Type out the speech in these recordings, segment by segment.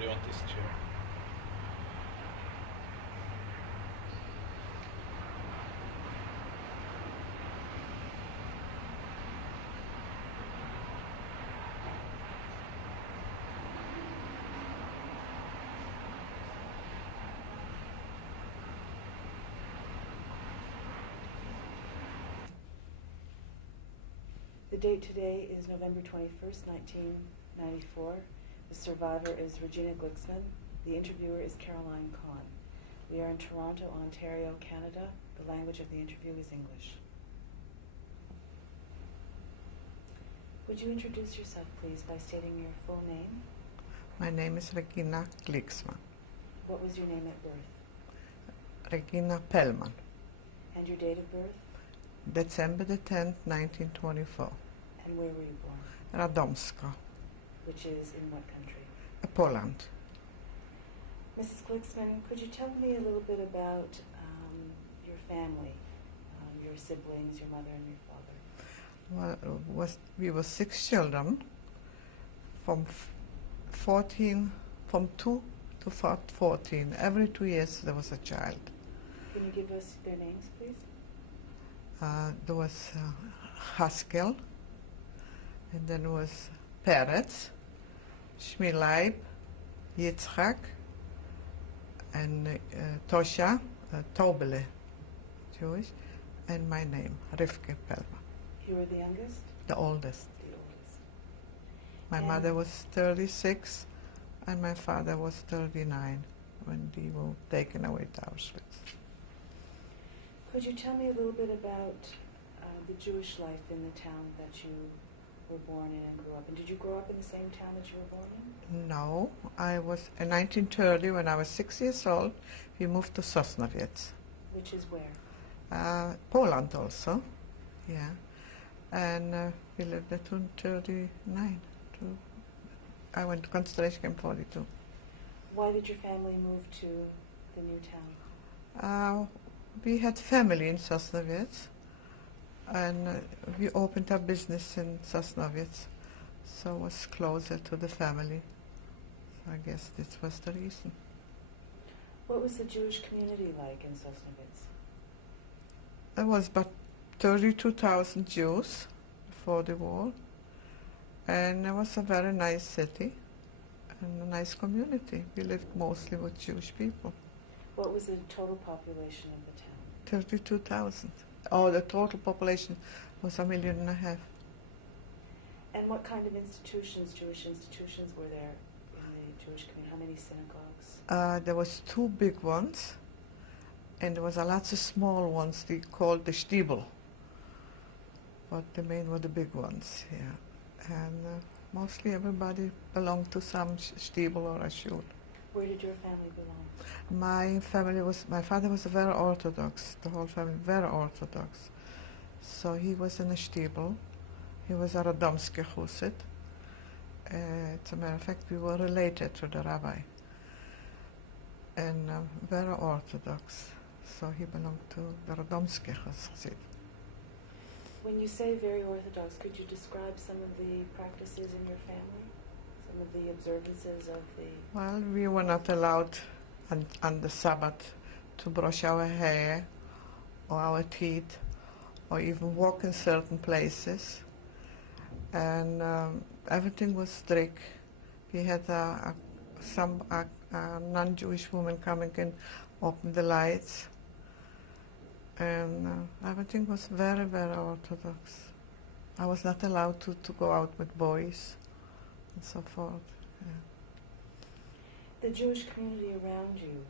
do you want this chair? The date today is November 21st, 1994. The survivor is Regina Gliksman. The interviewer is Caroline Kahn. We are in Toronto, Ontario, Canada. The language of the interview is English. Would you introduce yourself, please, by stating your full name? My name is Regina Gliksman. What was your name at birth? Regina Pellman. And your date of birth? December the 10th, 1924. And where were you born? Radomska, Which is in what country? Poland. Mrs. Gliksman, could you tell me a little bit about your family, your siblings, your mother and your father? Well, we were 6 children, from 2 to 14. Every 2 years there was a child. Can you give us their names, please? There was Haskell, and then was Peretz, Shmilaib, Yitzchak, and Tosha, Tobele, Jewish, and my name, Rivke Pellman. You were the youngest? The oldest. The oldest. My mother was 36, and my father was 39 when they were taken away to Auschwitz. Could you tell me a little bit about the Jewish life in the town that you were born in and grew up in? Did you grow up in the same town that you were born in? No, I was in 1930, when I was 6 years old, we moved to Sosnowiec. Which is where? Poland also, yeah. And we lived there till 39. I went to concentration camp 42. Why did your family move to the new town? We had family in Sosnowiec, and we opened a business in Sosnowiec, so it was closer to the family. So I guess this was the reason. What was the Jewish community like in Sosnowiec? There was about 32,000 Jews before the war, and it was a very nice city and a nice community. We lived mostly with Jewish people. What was the total population of the town? 32,000. Oh, the total population was 1.5 million. And what kind of institutions, Jewish institutions, were there in the Jewish community? How many synagogues? There was 2 big ones, and there was a lots of small ones they called the Stiebel. But the main were the big ones, yeah. And mostly everybody belonged to some Stiebel or a shul. Where did your family belong? My father was very Orthodox, the whole family, very Orthodox. So he was in a Stiebel. He was a Radomski Chassid. As a matter of fact, we were related to the rabbi. And very Orthodox. So he belonged to the Radomski Chassid. When you say very Orthodox, could you describe some of the practices in your family? Some of the observances of the... Well, we were not allowed on the Sabbath to brush our hair or our teeth or even walk in certain places. And everything was strict. We had some non-Jewish woman coming in, open the lights. And everything was very, very Orthodox. I was not allowed to go out with boys and so forth. Yeah. The Jewish community around you,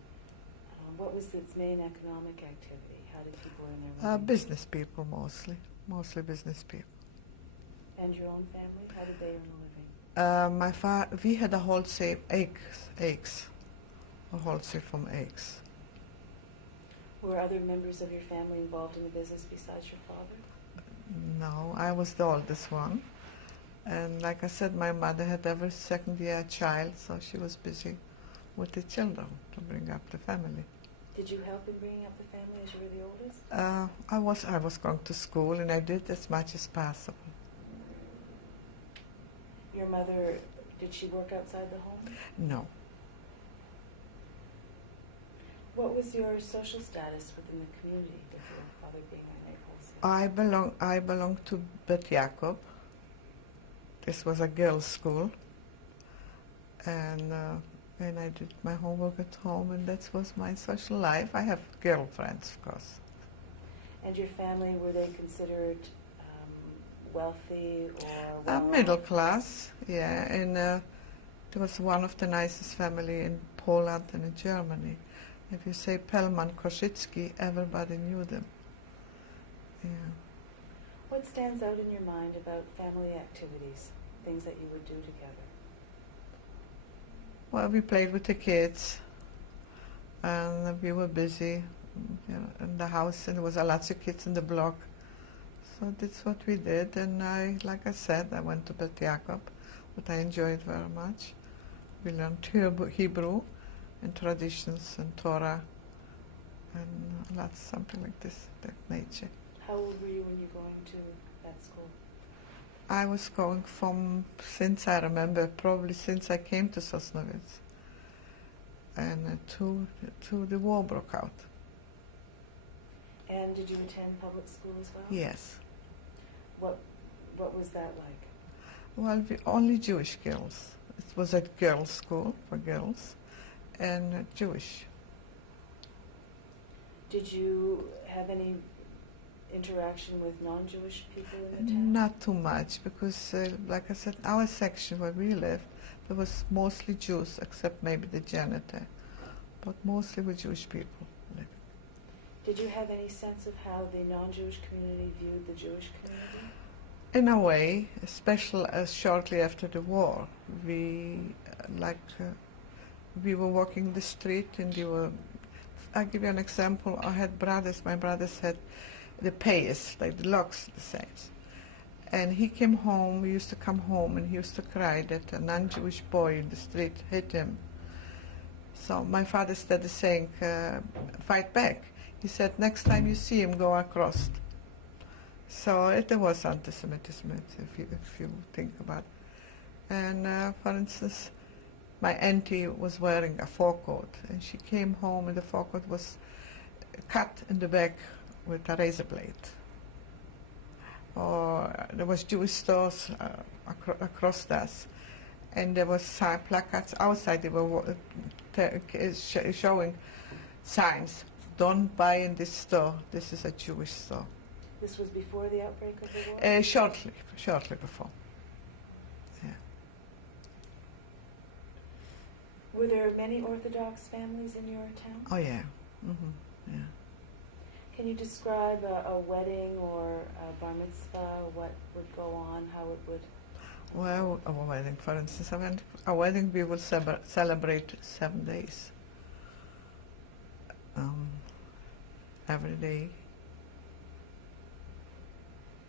what was its main economic activity? How did people earn their money? Business people mostly business people. And your own family, how did they earn a living? We had a wholesale eggs, a wholesale from eggs. Were other members of your family involved in the business besides your father? No, I was the oldest one. And like I said, my mother had every second year a child, so she was busy with the children to bring up the family. Did you help in bringing up the family as you were the oldest? I was going to school, and I did as much as possible. Your mother, did she work outside the home? No, What was your social status within the community with your father being in Naples? I belong to Bet Jacob. This was a girls' school, and I did my homework at home, and that was my social life. I have girlfriends, of course. And your family, were they considered wealthy or well? Middle class, yeah, and it was one of the nicest family in Poland and in Germany. If you say Pelman, Koszyczki, everybody knew them. Yeah. What stands out in your mind about family activities, things that you would do together? Well, we played with the kids, and we were busy, in the house, and there was a lot of kids in the block. So that's what we did, and like I said, I went to Bet Jacob, but I enjoyed very much. We learned Hebrew and traditions and Torah and lots, something like this, that nature. How old were you when you were going to that school? I was going from, since I remember, probably since I came to Sosnovitz, and to the war broke out. And did you attend public school as well? Yes. What was that like? Well, only Jewish girls. It was a girls' school for girls, and Jewish. Did you have any interaction with non-Jewish people in the town? Not too much, because, like I said, our section where we lived, there was mostly Jews, except maybe the janitor, but mostly with Jewish people living. Did you have any sense of how the non-Jewish community viewed the Jewish community? In a way, especially shortly after the war, we were walking the street, and I'll give you an example. I had brothers. My brothers had the payas, like the locks, the same. And he came home. He used to come home, and he used to cry that a non-Jewish boy in the street hit him. So my father started saying, "Fight back." He said, "Next time you see him, go across." So there was anti-Semitism, if you think about it. And for instance, my auntie was wearing a forecoat, and she came home, and the forecoat was cut in the back with a razor blade. Or there was Jewish stores across us, and there was placards outside. They were showing signs: "Don't buy in this store. This is a Jewish store." This was before the outbreak of the war? Shortly before. Yeah. Were there many Orthodox families in your town? Oh yeah. Mm-hmm. Yeah. Can you describe a wedding or a bar mitzvah? What would go on? How it would? Well, a wedding, for instance, a wedding we would celebrate 7 days. Every day.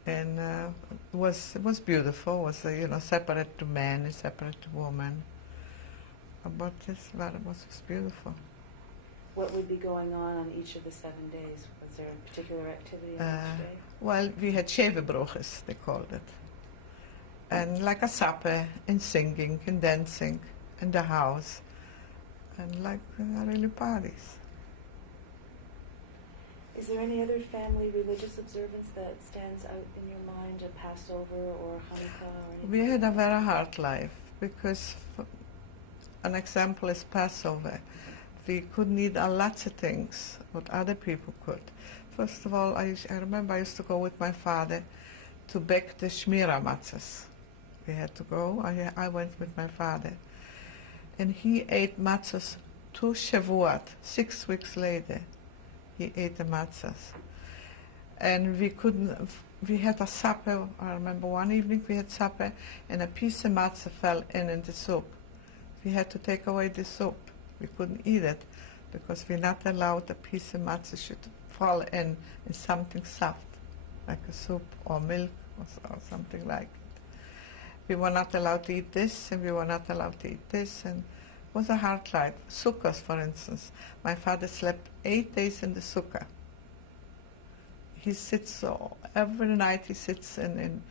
And it was beautiful. It was separate to man and separate to woman. But it was beautiful. What would be going on each of the 7 days? Was there a particular activity on each day? Well, we had shevebroches, they called it. And like a supper, and singing, and dancing, in the house, and like really parties. Is there any other family religious observance that stands out in your mind, a Passover or Hanukkah or anything? We had a very hard life, because an example is Passover. We couldn't eat a lot of things, what other people could. First of all, I remember I used to go with my father to bake the shmira matzahs. We had to go. I went with my father. And he ate matzahs to Shavuot, 6 weeks later. He ate the matzahs. And we had a supper. I remember one evening we had supper, and a piece of matzah fell in the soup. We had to take away the soup. We couldn't eat it, because we're not allowed a piece of matzah should fall in something soft, like a soup or milk or something like it. We were not allowed to eat this, and we were not allowed to eat this, and it was a hard life. Sukkahs, for instance. My father slept 8 days in the sukkah. He sits every night. He sits and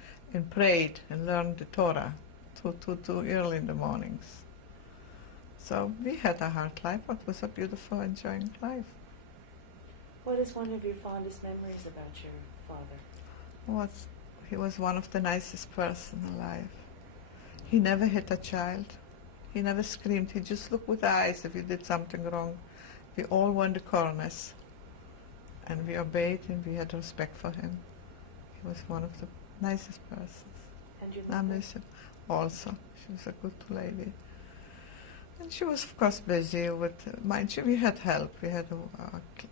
prayed and learned the Torah too early in the mornings. So we had a hard life, but it was a beautiful, enjoying life. What is one of your fondest memories about your father? He was one of the nicest person alive. He never hit a child. He never screamed. He just looked with the eyes if you did something wrong. We all were in the corners. And we obeyed and we had respect for him. He was one of the nicest persons. And your I mother? miss him also. She was a good lady. And she was, of course, busy with, mind you, we had help. We had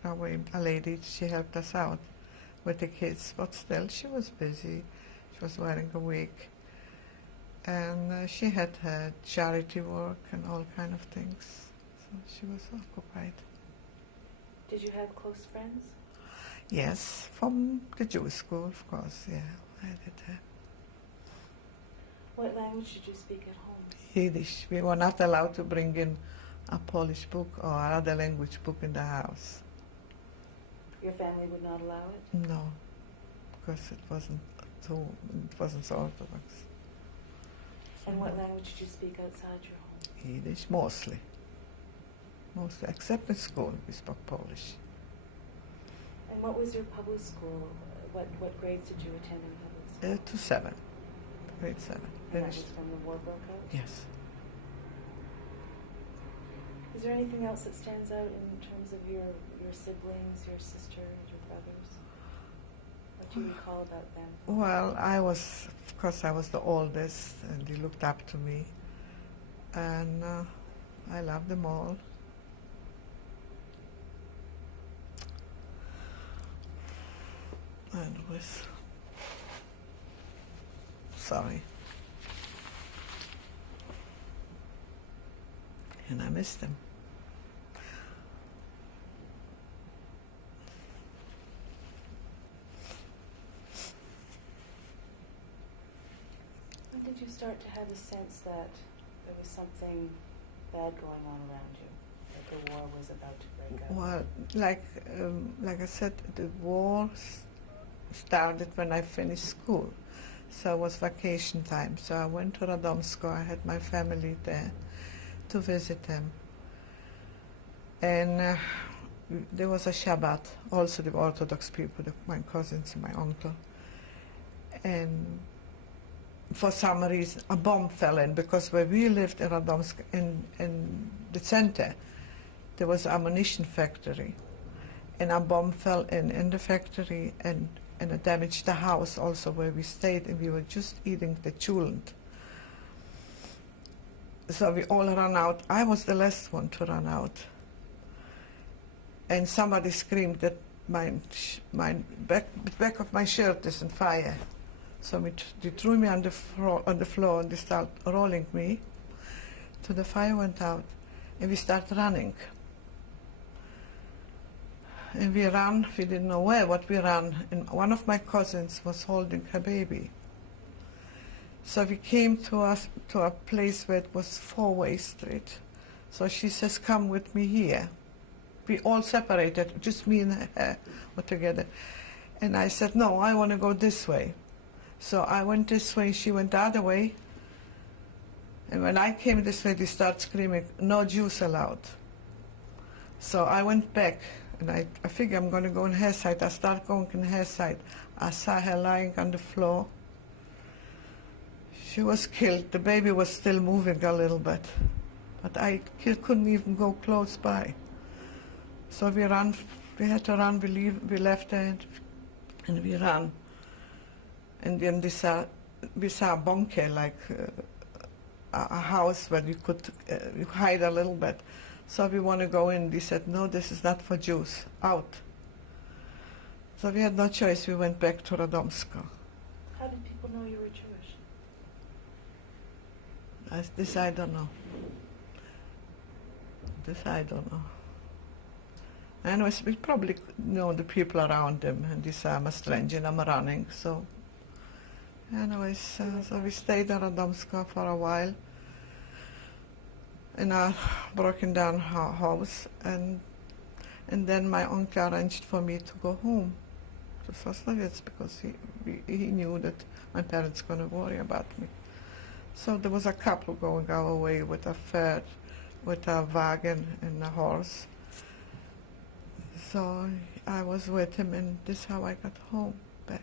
a lady, she helped us out with the kids, but still she was busy. She was wearing a wig. And she had charity work and all kind of things. So she was occupied. Did you have close friends? Yes, from the Jewish school, of course, yeah, I did. What language did you speak at home? Yiddish. We were not allowed to bring in a Polish book or another language book in the house. Your family would not allow it? No, because it wasn't so orthodox. And what language did you speak outside your home? Yiddish, mostly, except in school we spoke Polish. And what was your public school? What grades did you attend in public school? To 7, grade 7. And that was when the war broke out? Yes. Is there anything else that stands out in terms of your siblings, your sister, your brothers? What do you recall about them? Well, of course, I was the oldest, and they looked up to me. And I loved them all. And it was, sorry. And I missed them. When did you start to have a sense that there was something bad going on around you? That the war was about to break out? Well, like I said, the war started when I finished school. So it was vacation time. So I went to Radomsko. I had my family there to visit them. And there was a Shabbat, also the Orthodox people, my cousins and my uncle. And for some reason, a bomb fell in, because where we lived in Radomsk, in the center, there was an ammunition factory. And a bomb fell in the factory, and it damaged the house also where we stayed, and we were just eating the chulent. So we all ran out. I was the last one to run out. And somebody screamed that my back of my shirt is on fire. So they threw me on the floor, and they started rolling me till the fire went out. And we started running. And we ran, we didn't know where, but we ran. And one of my cousins was holding her baby. So we came to a place where it was 4-way street. So she says, come with me here. We all separated, just me and her were together. And I said, no, I want to go this way. So I went this way, she went the other way. And when I came this way, they started screaming, no Jews allowed. So I went back, and I figured I'm going to go on her side. I started going on her side. I saw her lying on the floor. She was killed. The baby was still moving a little bit. But I couldn't even go close by. So we ran, we had to run, we left her, and we ran. And then we saw a bunker, like a house where you could hide a little bit. So we want to go in. They said, no, this is not for Jews, out. So we had no choice. We went back to Radomsko. How did people know you were Jewish? This I don't know. This I don't know. Anyways, we probably know the people around them, and they saw I'm a stranger and I'm running. So, anyways, so we stayed in Radomsko for a while in a broken down house, and then my uncle arranged for me to go home to Sosnowiec, because he knew that my parents were going to worry about me. So there was a couple going our way with a fair with a wagon and a horse. So I was with him, and this is how I got home back.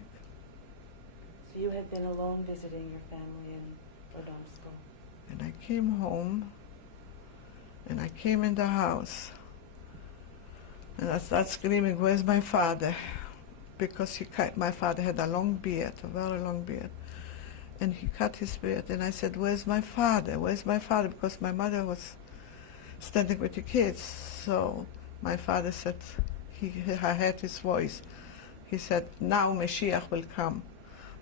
So you had been alone visiting your family in Radomsko. And I came home, and I came in the house, and I started screaming, "Where's my father?" Because my father had a long beard, a very long beard, and he cut his beard. And I said, "Where's my father? Where's my father?" Because my mother was standing with the kids. So my father said, I heard his voice. He said, "Now Mashiach will come."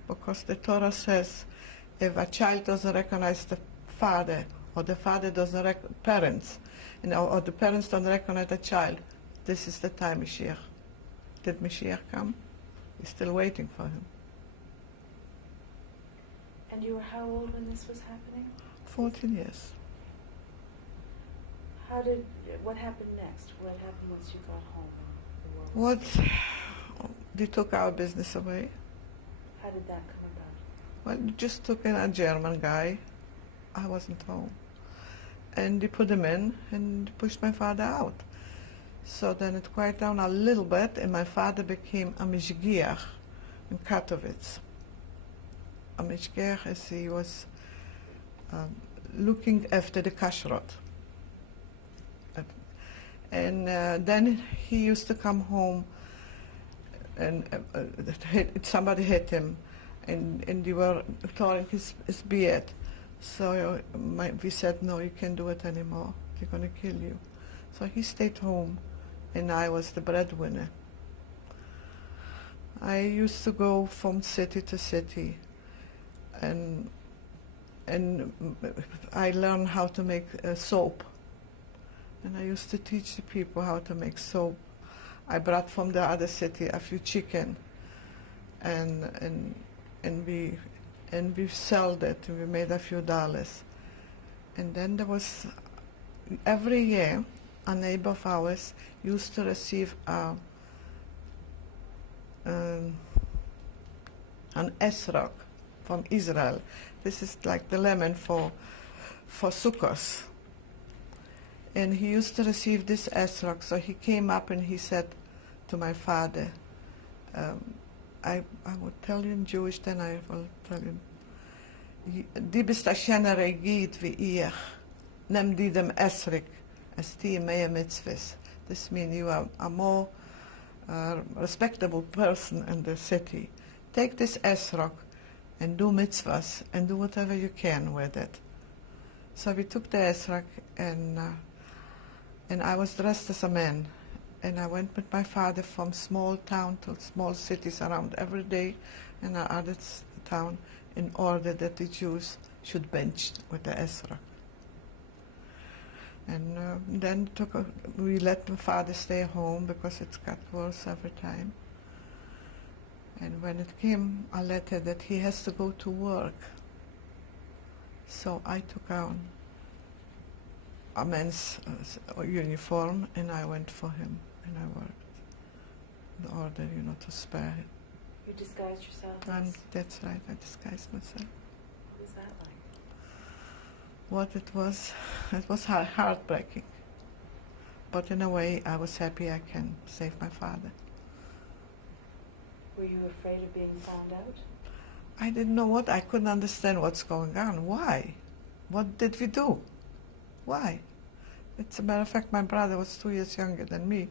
Because the Torah says, if a child doesn't recognize the father, or the father doesn't parents, or the parents don't recognize the child, this is the time Mashiach. Did Mashiach come? We're still waiting for him. And you were how old when this was happening? 14 years. What happened next? What happened once you got home? And the war was They took our business away. How did that come about? Well, they just took in a German guy. I wasn't home. And they put him in and pushed my father out. So then it quieted down a little bit, and my father became a mishgiach in Katowice. A mishgiach is he was looking after the kashrut. And then he used to come home, and somebody hit him, and they were tearing his beard. So we said, "No, you can't do it anymore. They're going to kill you." So he stayed home, and I was the breadwinner. I used to go from city to city, and I learned how to make soap. And I used to teach the people how to make soap. I brought from the other city a few chicken, and we sold it. We made a few dollars. And then there was, every year, a neighbor of ours used to receive an esrog from Israel. This is like the lemon for Sukkot. And he used to receive this esrog, so he came up and he said to my father, I would tell you in Jewish, then I will tell you, "Die bist a schönere Gid wie ich, nimm die dem esrig, es die mehr mitzvahs." This means you are a more respectable person in the city. Take this esrog and do mitzvahs and do whatever you can with it. So we took the esrog, and I was dressed as a man, and I went with my father from small town to small cities around every day in our other town, in order that the Jews should bench with the esrog. And then we let my father stay home because it got worse every time. And when it came a letter that he has to go to work, so I took on a man's uniform, and I went for him, and I worked in order, to spare him. You disguised yourself And as? that's right, I disguised myself. What was that like? What it was heartbreaking. But in a way, I was happy I can save my father. Were you afraid of being found out? I didn't know I couldn't understand what's going on. Why? What did we do? Why? As a matter of fact, my brother was 2 years younger than me.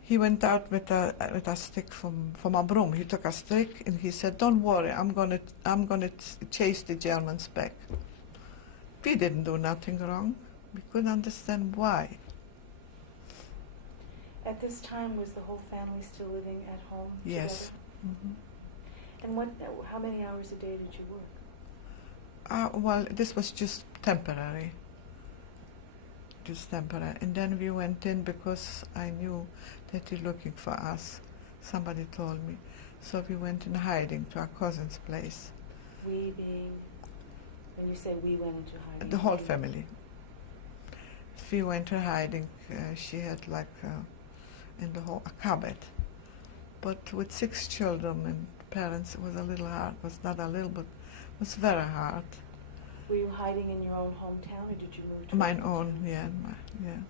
He went out with a stick from a broom. He took a stick and he said, "Don't worry, I'm gonna chase the Germans back." We didn't do nothing wrong. We couldn't understand why. At this time, was the whole family still living at home Yes. together? Mm-hmm. And how many hours a day did you work? Well, this was just temporary. And then we went in because I knew that they're looking for us. Somebody told me. So we went in hiding to our cousin's place. We being, when you say we went into hiding? The whole family. We went to hiding. She had in the whole, a cupboard. But with 6 children and parents, it was a little hard. It was not a little, but it was very hard. Were you hiding in your own hometown, or did you move to? Mine own, yeah, yeah.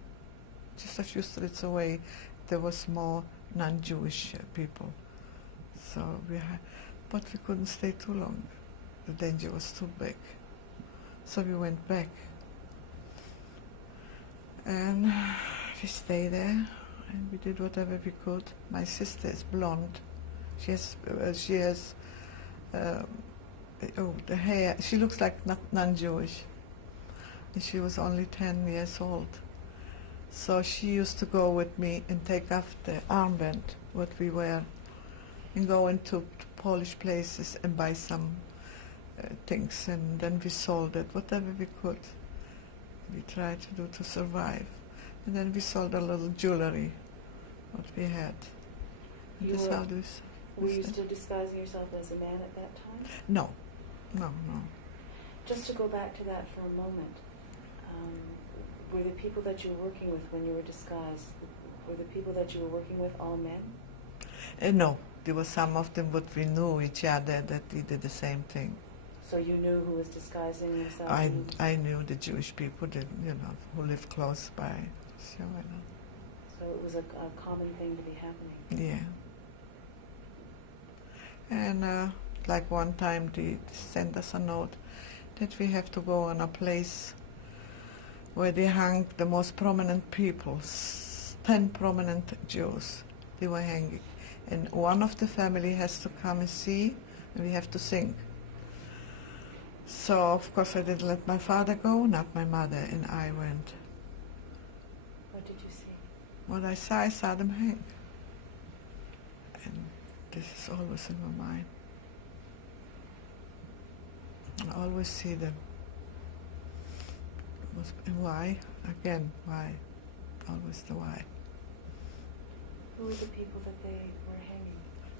Just a few streets away, there was more non-Jewish people. So but we couldn't stay too long. The danger was too big. So we went back. And we stayed there, and we did whatever we could. My sister is blonde. She has the hair. She looks like non-Jewish. And she was only 10 years old. So she used to go with me and take off the armband, what we wear, and go into Polish places and buy some things, and then we sold it, whatever we could. We tried to do to survive. And then we sold a little jewelry, what we had. Were you still disguising yourself as a man at that time? No. Just to go back to that for a moment, were the people that you were working with when you were disguised, were the people that you were working with all men? No, there were some of them, but we knew each other that we did the same thing. So you knew who was disguising themselves? I knew the Jewish people that, who lived close by. So I know. So it was a common thing to be happening? Yeah. And like one time they sent us a note that we have to go on a place where they hung the most prominent people, 10 prominent Jews they were hanging. And one of the family has to come and see, and we have to sing. So, of course, I didn't let my father go, not my mother, and I went. What did you see? What I saw them hang. And this is always in my mind. I always see them. And why? Again, why? Always the why. Who were the people that they were hanging?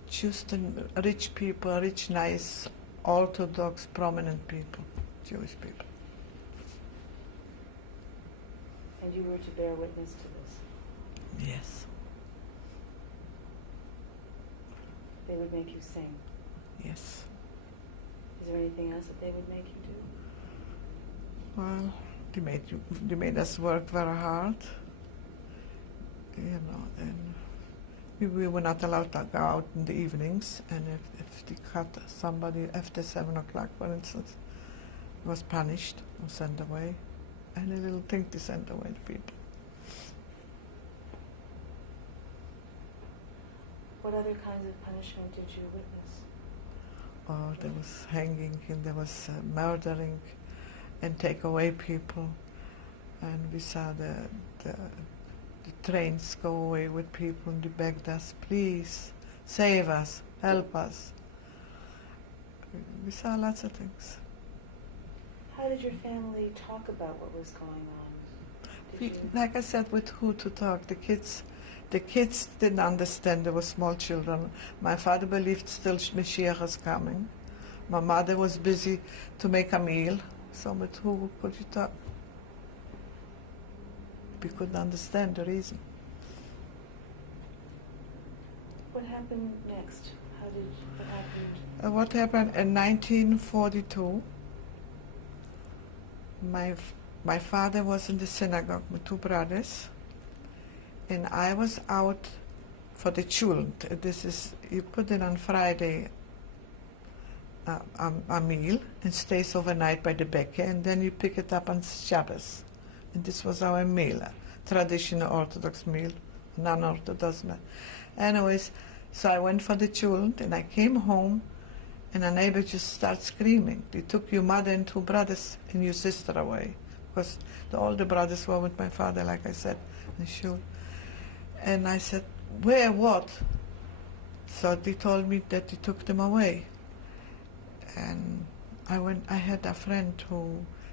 Just the rich people, rich, nice, Orthodox, prominent people, Jewish people. And you were to bear witness to this? Yes. They would make you sing? Yes. Is there anything else that they would make you do? Well, they made us work very hard, and we were not allowed to go out in the evenings, and if they caught somebody after 7 o'clock, for instance, was punished or sent away. Any little thing to send away the people. What other kinds of punishment did you witness? Oh, there was hanging, and there was murdering, and take away people, and we saw the trains go away with people, and they begged us, please, save us, help us. We saw lots of things. How did your family talk about what was going on? Like I said, with who to talk. The kids didn't understand. There were small children. My father believed still Mashiach is coming. My mother was busy to make a meal. So with who could you talk? We couldn't understand the reason. What happened next? What happened? What happened in 1942? My father was in the synagogue with 2 brothers, and I was out for the chulent. This is, you put it on Friday, a meal, and stays overnight by the baker, and then you pick it up on Shabbos. And this was our meal, a traditional Orthodox meal, non-Orthodox meal. Anyways, so I went for the chulent, and I came home, and a neighbor just started screaming. They took your mother and 2 brothers and your sister away. Because the older brothers were with my father, like I said, in the shul. And I said, where, what? So they told me that they took them away. And I had a friend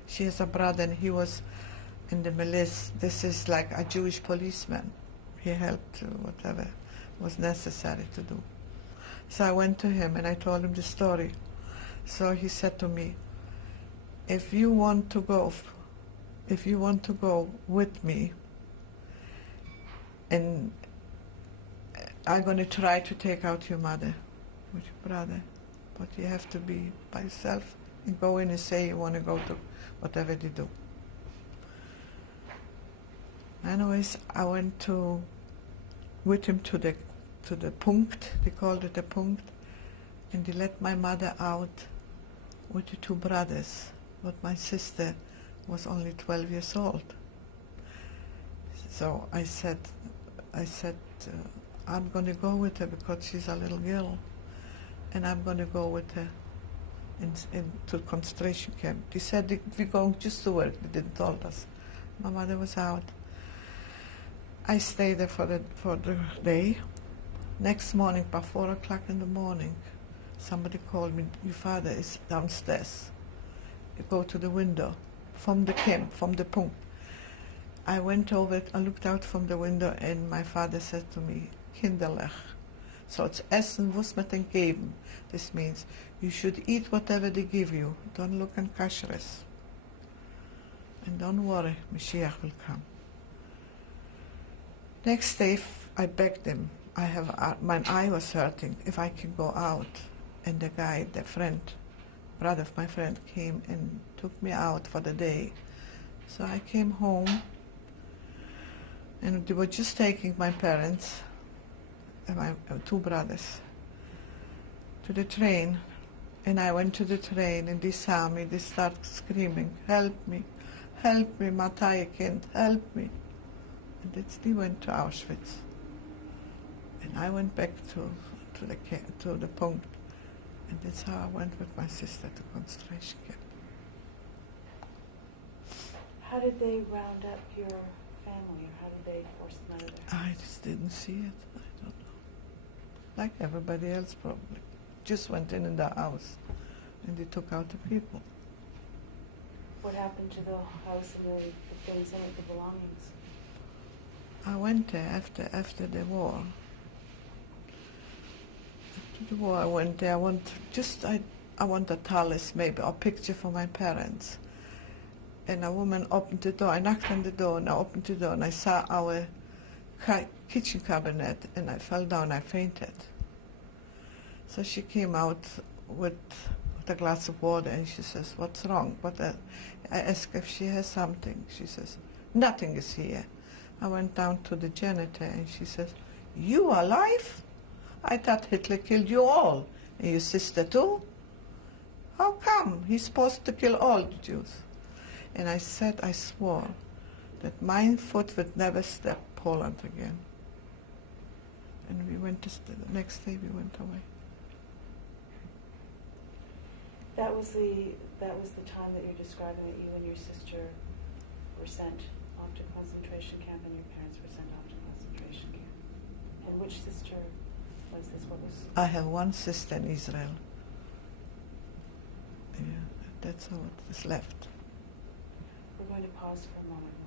she has a brother, and he was in the militia. This is like a Jewish policeman. He helped whatever was necessary to do. So I went to him and I told him the story. So he said to me, if you want to go with me, and I'm going to try to take out your mother with your brother, but you have to be by yourself and go in and say you want to go to whatever they do. Anyways, I went with him to the punkt, they called it a punkt, and they let my mother out with the two brothers, but my sister was only 12 years old. So I said, I'm going to go with her because she's a little girl, and I'm going to go with her to concentration camp. They said we're going just to work. They didn't tell us. My mother was out. I stayed there for the day. Next morning, by 4 o'clock in the morning, somebody called me, your father is downstairs. You go to the window from the camp, from the punkt. I went over, I looked out from the window, and my father said to me, kinderlich. So it's essen, was met hen geben. This means you should eat whatever they give you. Don't look on kashrus. And don't worry, Mashiach will come. Next day, I begged him. My eye was hurting, if I can go out. And the guy, brother of my friend, came and took me out for the day. So I came home, and they were just taking my parents and my two brothers to the train. And I went to the train, and they saw me. They started screaming, help me, Matai kind, help me. And they went to Auschwitz. And I went back to the punkt. And that's how I went with my sister to concentration camp. How did they round up your family, or how did they force them out of there? I just didn't see it. I don't know. Like everybody else probably. Just went in the house and they took out the people. What happened to the house and the things in it, the belongings? I went there after the war. After the war I went there. I want a tallis maybe, or a picture for my parents. And a woman opened the door. I knocked on the door and I opened the door and I saw our kitchen cabinet and I fell down. I fainted. So she came out with a glass of water and she says, what's wrong? But I asked if she has something. She says, nothing is here. I went down to the janitor and she says, you alive? I thought Hitler killed you all. And your sister too? How come? He's supposed to kill all the Jews. And I said, I swore that my foot would never step Poland again. And we went the next day we went away. That was the time that you're describing, that you and your sister were sent off to concentration camp and your parents were sent off to concentration camp. And which sister was this? What was? I have one sister in Israel. Yeah, that's all that's left. We're going to pause for a moment.